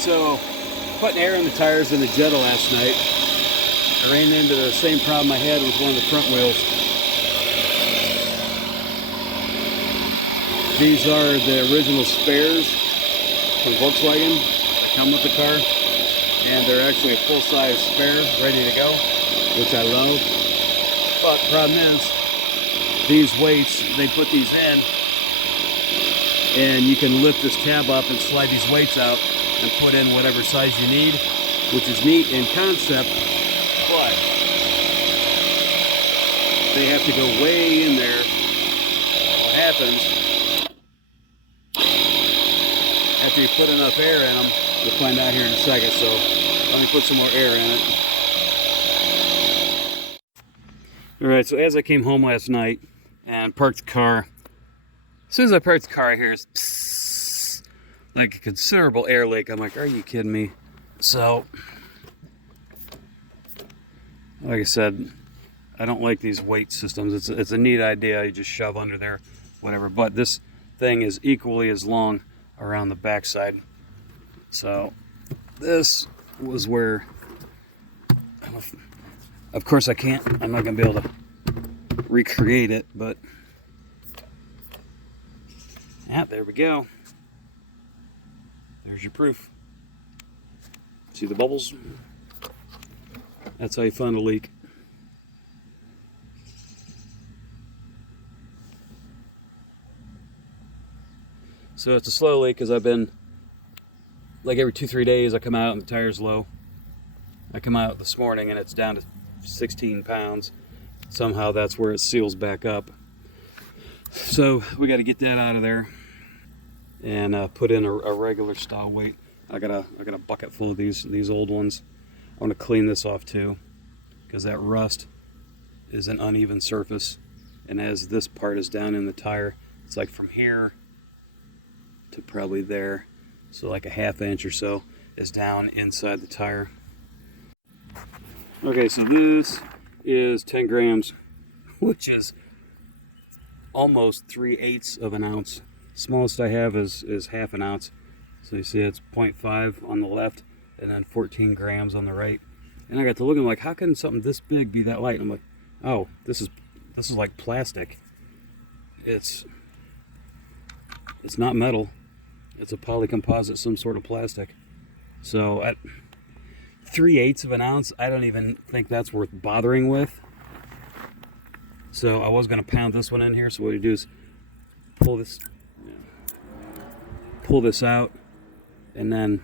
so putting air in the tires in the Jetta last night, I ran into the same problem I had with one of the front wheels. These are the original spares from Volkswagen that come with the car, and they're actually a full-size spare ready to go, which I love. But the problem is, these weights, they put these in, and you can lift this tab up and slide these weights out and put in whatever size you need, which is neat in concept, but they have to go way in there. What happens, after you put enough air in them, we'll find out here in a second, so let me put some more air in it. Alright, so as I came home last night and parked the car, as soon as I parked the car, I hear psst, like a considerable air leak. I'm like, are you kidding me? So, like I said, I don't like these weight systems. It's a neat idea. You just shove under there, whatever. But this thing is equally as long around the backside. So, this was where, of course I'm not going to be able to recreate it, but yeah, there we go. There's your proof. See the bubbles? That's how you find a leak. So it's a slow leak because I've been, like every 2-3 days, I come out and the tire's low. I come out this morning and it's down to 16 pounds. Somehow that's where it seals back up. So we got to get that out of there and put in a regular style weight. I got a bucket full of these old ones. I want to clean this off too, because that rust is an uneven surface, and as this part is down in the tire, it's like from here to probably there, so like a ½ inch or so is down inside the tire. Okay, so this is 10 grams, which is almost 3/8 of an ounce. Smallest I have is ½ an ounce. So you see it's 0.5 on the left and then 14 grams on the right. And I got to looking like, how can something this big be that light? And I'm like, oh, this is like plastic. It's not metal. It's a polycomposite, some sort of plastic. So at 3/8 of an ounce, I don't even think that's worth bothering with. So I was going to pound this one in here. So what you do is pull this out and then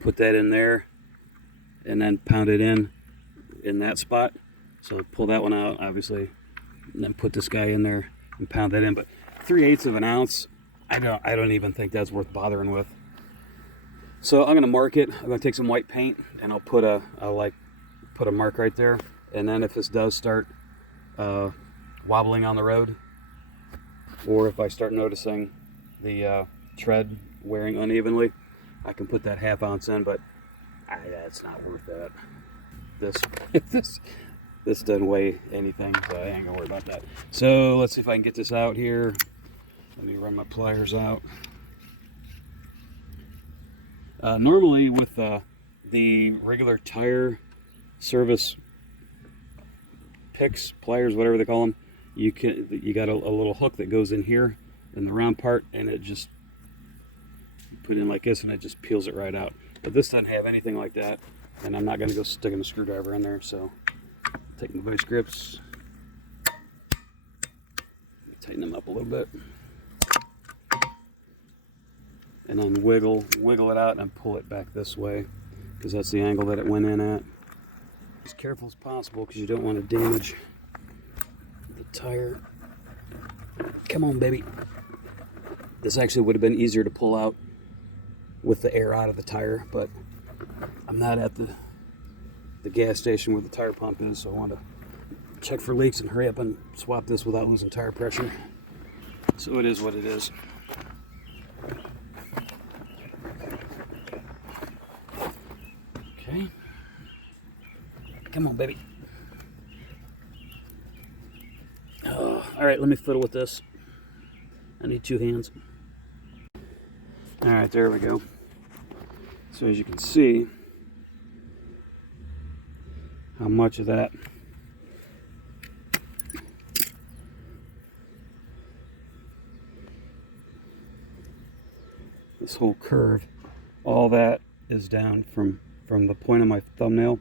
put that in there and then pound it in that spot. So pull that one out, obviously, and then put this guy in there and pound that in. But 3/8 of an ounce, I don't even think that's worth bothering with. So I'm going to mark it. I'm going to take some white paint and I'll put a mark right there. And then if this does start wobbling on the road, or if I start noticing the tread wearing unevenly, I can put that ½ ounce in, but it's not worth that. This doesn't weigh anything, so I ain't gonna worry about that. So let's see if I can get this out here. Let me run my pliers out. Normally with the regular tire service picks, pliers, whatever they call them, you got a little hook that goes in here in the round part, and it just put in like this and it just peels it right out. But this doesn't have anything like that, and I'm not going to go sticking a screwdriver in there. So take my vice grips, tighten them up a little bit, and then wiggle it out and pull it back this way, because that's the angle that it went in at. As careful as possible, because you don't want to damage the tire. Come on, baby. This actually would have been easier to pull out with the air out of the tire, but I'm not at the gas station where the tire pump is, so I want to check for leaks and hurry up and swap this without losing tire pressure. So it is what it is. Okay. Come on, baby. Oh, all right, let me fiddle with this. I need 2 hands. All right, there we go. So as you can see, how much of that this whole curve, all that is down from the point of my thumbnail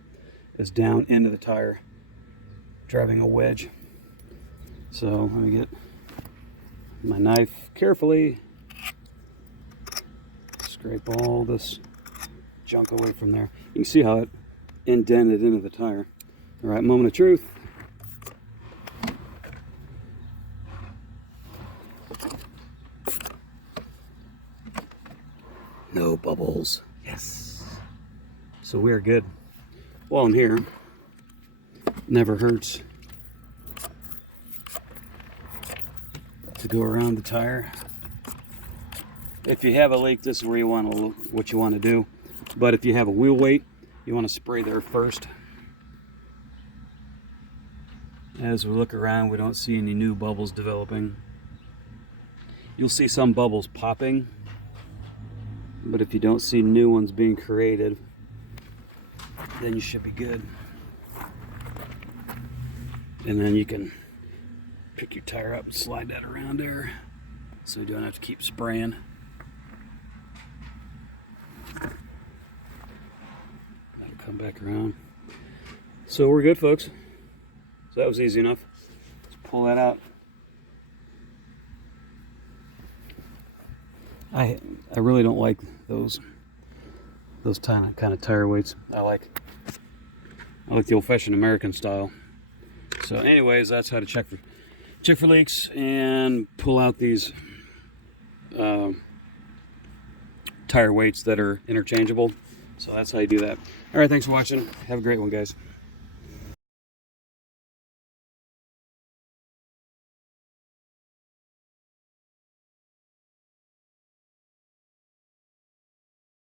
is down into the tire, driving a wedge. So let me get my knife carefully, scrape all this junk away from there. You can see how it indented into the tire. All right, moment of truth. No bubbles. Yes. So we're good. While I'm here, never hurts to go around the tire. If you have a leak, this is where what you want to do. But if you have a wheel weight, you want to spray there first. As we look around, we don't see any new bubbles developing. You'll see some bubbles popping, but if you don't see new ones being created, then you should be good. And then you can pick your tire up and slide that around there so you don't have to keep spraying. That'll come back around. So we're good, folks. So that was easy enough. Let's pull that out. I really don't like those kind of tire weights. I like the old-fashioned American style. So anyways, that's how to check for leaks and pull out these tire weights that are interchangeable. So that's how you do that. All right, thanks for watching. Have a great one, guys.